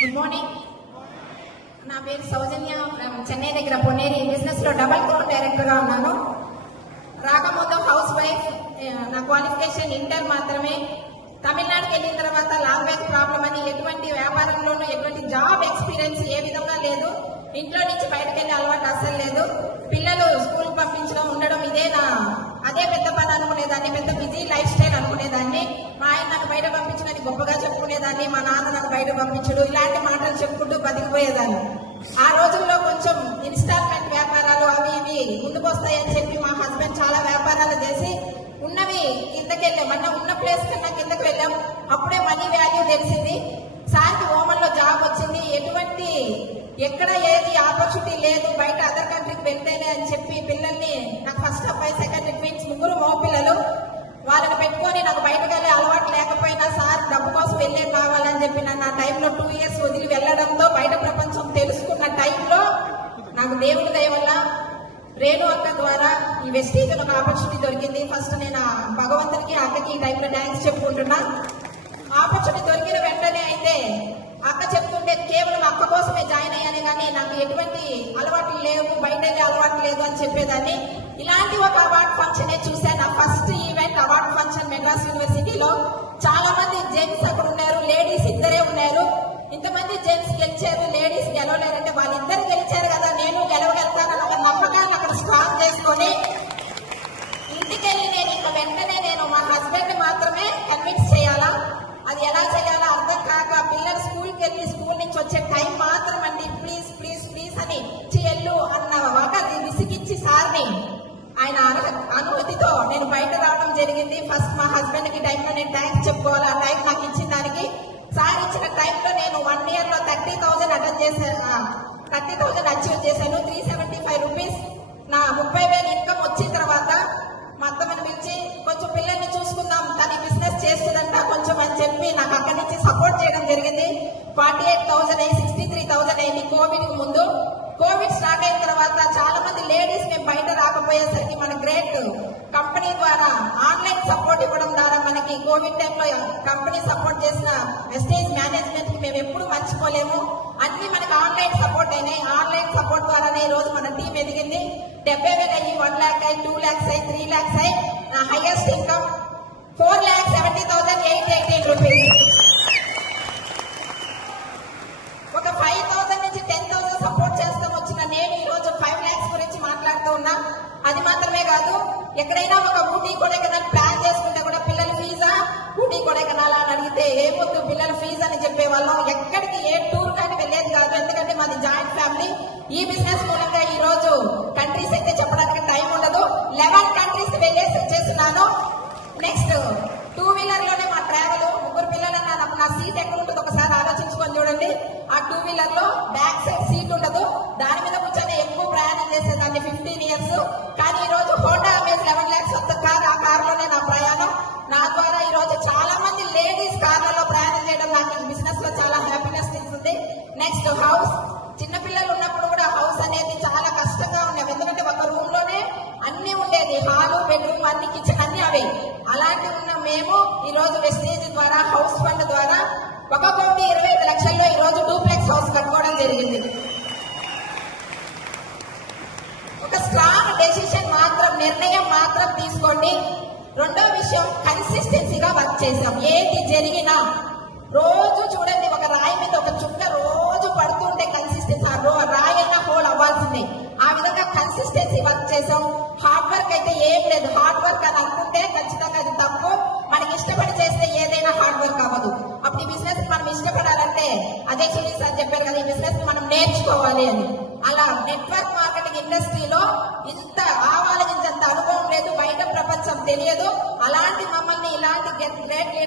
Good morning. నా పేరు సౌజన్య. చెన్నై దగ్గర పొన్నేరి బిజినెస్ లో డబల్ కోర్ డైరెక్టర్ గా ఉన్నాను. రాకముందు హౌస్ వైఫ్. నా క్వాలిఫికేషన్ ఇంటర్ మాత్రమే. తమిళనాడుకి వెళ్ళిన తర్వాత లాంగ్వేజ్ ప్రాబ్లం అని ఎటువంటి వ్యాపారంలోనూ ఎటువంటి జాబ్ ఎక్స్పీరియన్స్ ఏ విధంగా లేదు. ఇంట్లో నుంచి బయటకు వెళ్ళే అలవాటు అస్సలు లేదు. పిల్లలు స్కూల్ పంపించడం ఉండడం అదే పెద్ద పని అనుకునేదాన్ని, పెద్ద బిజీ లైఫ్ స్టైల్ అనుకునేదాన్ని. మా ఆయన నన్ను బయట పంపించడానికి గొప్పగా చెప్పుకునేదాన్ని, మా నాన్న నన్ను బయట పంపించడు, ఇలాంటి మాటలు చెప్పుకుంటూ బతికిపోయేదాన్ని. ఆ రోజుల్లో కొంచెం ఇన్స్టాల్మెంట్ వ్యాపారాలు అవి ఇవి ముందుకు వస్తాయని చెప్పి మా హస్బెండ్ చాలా వ్యాపారాలు చేసి ఉన్నవి కిందకెళ్ళాం. ఉన్న ప్లేస్ కన్నా కిందకి వెళ్ళాం. అప్పుడే మనీ వాల్యూ తెలిసింది. సార్కి ఓమన్లో జాబ్ వచ్చింది. ఎక్కడ ఏది ఆపర్చునిటీ లేదు, బయట అదర్ కంట్రీకి వెళ్తేనే అని చెప్పి పిల్లల్ని, నాకు ఫస్ట్ అబ్బాయి, సెకండ్ ట్విన్స్, ముగ్గురు మగ పిల్లలు, వాళ్ళని పెట్టుకొని నాకు బయటకు వెళ్ళే అలవాటు లేకపోయినా సార్ డబ్బు కోసం వెళ్ళే కావాలని చెప్పి నన్ను ఆ టైంలో 2 years వదిలి వెళ్ళడంతో బయట ప్రపంచం తెలుసుకున్న టైంలో నాకు దేవుడి దయ వల్ల రేణు అక్క ద్వారా ఈ వెస్టీజ్ ఒక ఆపర్చునిటీ దొరికింది. ఫస్ట్ నేను భగవంతునికి అక్కకి ఈ టైంలో థ్యాంక్స్ చెప్పుకుంటున్నా. ఆపర్చునిటీ దొరికిన వెంటనే అయితే అక్క చెప్తుంటే కేవలం అక్క కోసమే జాయిన్ అయ్యానే కానీ నాకు ఎటువంటి అలవాట్లు లేవు, బయట వెళ్ళే అలవాటు లేదు అని చెప్పేదాన్ని. ఇలాంటి ఒక అవార్డ్ ఫంక్షన్ చూశాను. నా first event award function Madras యూనివర్సిటీలో. చాలా మంది జెంట్స్ అక్కడ ఉన్నారు, లేడీస్ ఇద్దరే ఉన్నారు. ఇంతమంది జెంట్స్ గెలిచారు, లేడీస్ గెలవలేరంటే వాళ్ళిద్దరు గెలిచారు కదా, నేను గెలవగలుగుతానని ఒక నమ్మకాన్ని అక్కడ స్ట్రాంగ్ చేసుకొని ఇంటికెళ్ళి నేను ఇంక వెంటనే మా హస్బెండ్ మాత్రమే కన్విన్స్ చేయాలా, అది ఎలా చేయాలో అర్థం కాక పిల్లలు స్కూల్కి వెళ్ళి స్కూల్ నుంచి వచ్చే టైం మాత్రం అండి ప్లీజ్ ప్లీజ్ ప్లీజ్ అని చెల్లు అన్న ఒక విసిగించి సార్ని ఆయన అనుమతితో నేను బయట రావడం జరిగింది. ఫస్ట్ మా హస్బెండ్ కి టైంలో నేను థ్యాంక్స్ చెప్పుకోవాలి. ఆ టైం నాకు ఇచ్చిన దానికి. సార్ ఇచ్చిన టైంలో నేను 1 year లో 30,000 అటెండ్ చేశాను, 30,000 అచీవ్ చేశాను. 375 రూపీస్ నా 30,000 ఇన్కమ్ వచ్చిన తర్వాత మా అత్తమ్మని పిలిచి కొంచెం పిల్లల్ని చూసుకుందాం, తన బిజినెస్ చేస్తుందంట కొంచెం అని చెప్పి నాకు అక్కడి నుంచి సపోర్ట్ చేయడం జరిగింది. 48,000 అయ్యి 63,000 అయింది కోవిడ్ కి ముందు. కోవిడ్ స్టార్ట్ అయిన తర్వాత చాలా మంది లేడీస్ మేము బయట రాకపోయేసరికి మన గ్రేట్ కంపెనీ ద్వారా ఆన్లైన్ సపోర్ట్ ఇవ్వడం ద్వారా మనకి కోవిడ్ టైంలో కంపెనీ సపోర్ట్ చేసిన వెస్టేజ్ మేనేజ్మెంట్ కి మేము ఎప్పుడు మర్చిపోలేము. అన్ని మనకి ఆన్లైన్ సపోర్ట్ అయినాయి. ఆన్లైన్ సపోర్ట్ ద్వారానే ఈ రోజు మన టీం ఎదిగింది. 70,000 అయ్యి 1 lakh అయ్యి 2 lakhs అయ్యి 3 lakhs అయ్యి నా హైయెస్ట్ ఇన్కమ్ 4,70,818 రూపీస్. ఒక 5,000 నుంచి 10,000 సపోర్ట్ చేస్తాం వచ్చిన నేను ఈ రోజు 5 lakhs గురించి మాట్లాడుతూ ఉన్నా. అది మాత్రమే కాదు, ఎక్కడైనా ఒక ఊటీ కొడైకెనాల్ ప్లాన్ చేసుకుంటే కూడా పిల్లల ఫీజా, ఊటీ కొడైకెనాల్ అని అడిగితే ఏమొద్దు పిల్లల ఫీజు అని చెప్పేవాళ్ళం. ఎక్కడికి ఏ టూర్ కానీ వెళ్ళేది కాదు, ఎందుకంటే మాది జాయింట్ ఫ్యామిలీ. ఈ బిజినెస్ మూలంగా ఈ రోజు కంట్రీస్ అయితే చెప్పడానికి టైం ఉండదు. 11 countries వెళ్ళేసి చేస్తున్నాను. నెక్స్ట్ 2-wheeler లోనే మా ట్రావెల్. ముగ్గురు పిల్లలన్నా నా సీట్ ఎక్కడ ఉంటుంది ఒకసారి ఆలోచించుకొని చూడండి. ఆ 2-wheeler లో బ్యాక్ సైడ్ సీట్ ఉండదు, దాని మీద కూర్చొని ఎక్కువ ప్రయాణం చేసేదాన్ని 15 years. కానీ ఈ రోజు హోండా అమేజ్ 11 lakhs కార్, ఆ కారులోనే నా ప్రయాణం. నా ద్వారా ఈ రోజు చాలా మంది లేడీస్ కార్లలో ప్రయాణం చేయడం నాకు ఈ బిజినెస్ లో చాలా హ్యాపీనెస్ ఇస్తుంది. Next house. చిన్నపిల్లలు ఉన్నప్పుడు కూడా హౌస్ అనేది చాలా కష్టంగా ఉండేవి, ఎందుకంటే ఒక రూమ్ లోనే అన్ని ఉండేది, హాలు, బెడ్రూమ్, అన్ని కిచెన్ అన్ని అవే. అలాంటి ఉన్న మేము ఈ రోజు వెస్టేజ్ ద్వారా హౌస్ ఫండ్ ద్వారా 1,25 లక్షల్లో ఈ రోజు డూప్లెక్స్ హౌస్ కట్టుకోవడం జరిగింది. ఒక స్ట్రాంగ్ డెసిషన్ మాత్రం, నిర్ణయం మాత్రం తీసుకోండి. రెండో విషయం, కన్సిస్టెన్సీగా వర్క్ చేసాం. ఏది జరిగినా రోజు చూడండి, ఒక రాయి మీద ఒక చుక్క రోజు పడుతుంటే కన్సిస్టెన్సీ, రాయి అయినా హోల్ అవ్వాల్సిందే. ఆ విధంగా కన్సిస్టెన్సీ వర్క్ చేసాం. హార్డ్ వర్క్ అయితే ఏం లేదు. హార్డ్ వర్క్ అని అనుకుంటే ఖచ్చితంగా అది తప్పు. మనకి ఇష్టపడి చేస్తే ఏదైనా హార్డ్ వర్క్ అవ్వదు. అప్పుడు ఈ బిజినెస్ మనం ఇష్టపడాలంటే అజయ్ సునీల్ సార్ చెప్పారు కదా, ఈ బిజినెస్ మనం నేర్చుకోవాలి అని. అలా నెట్వర్క్ మార్కెటింగ్ ఇండస్ట్రీలో ఇంత ఆవాలగించేంత అనుభవం లేదు, బయట ప్రపంచం తెలియదు. అలాంటి మమ్మల్ని ఇలాంటి గ్రేట్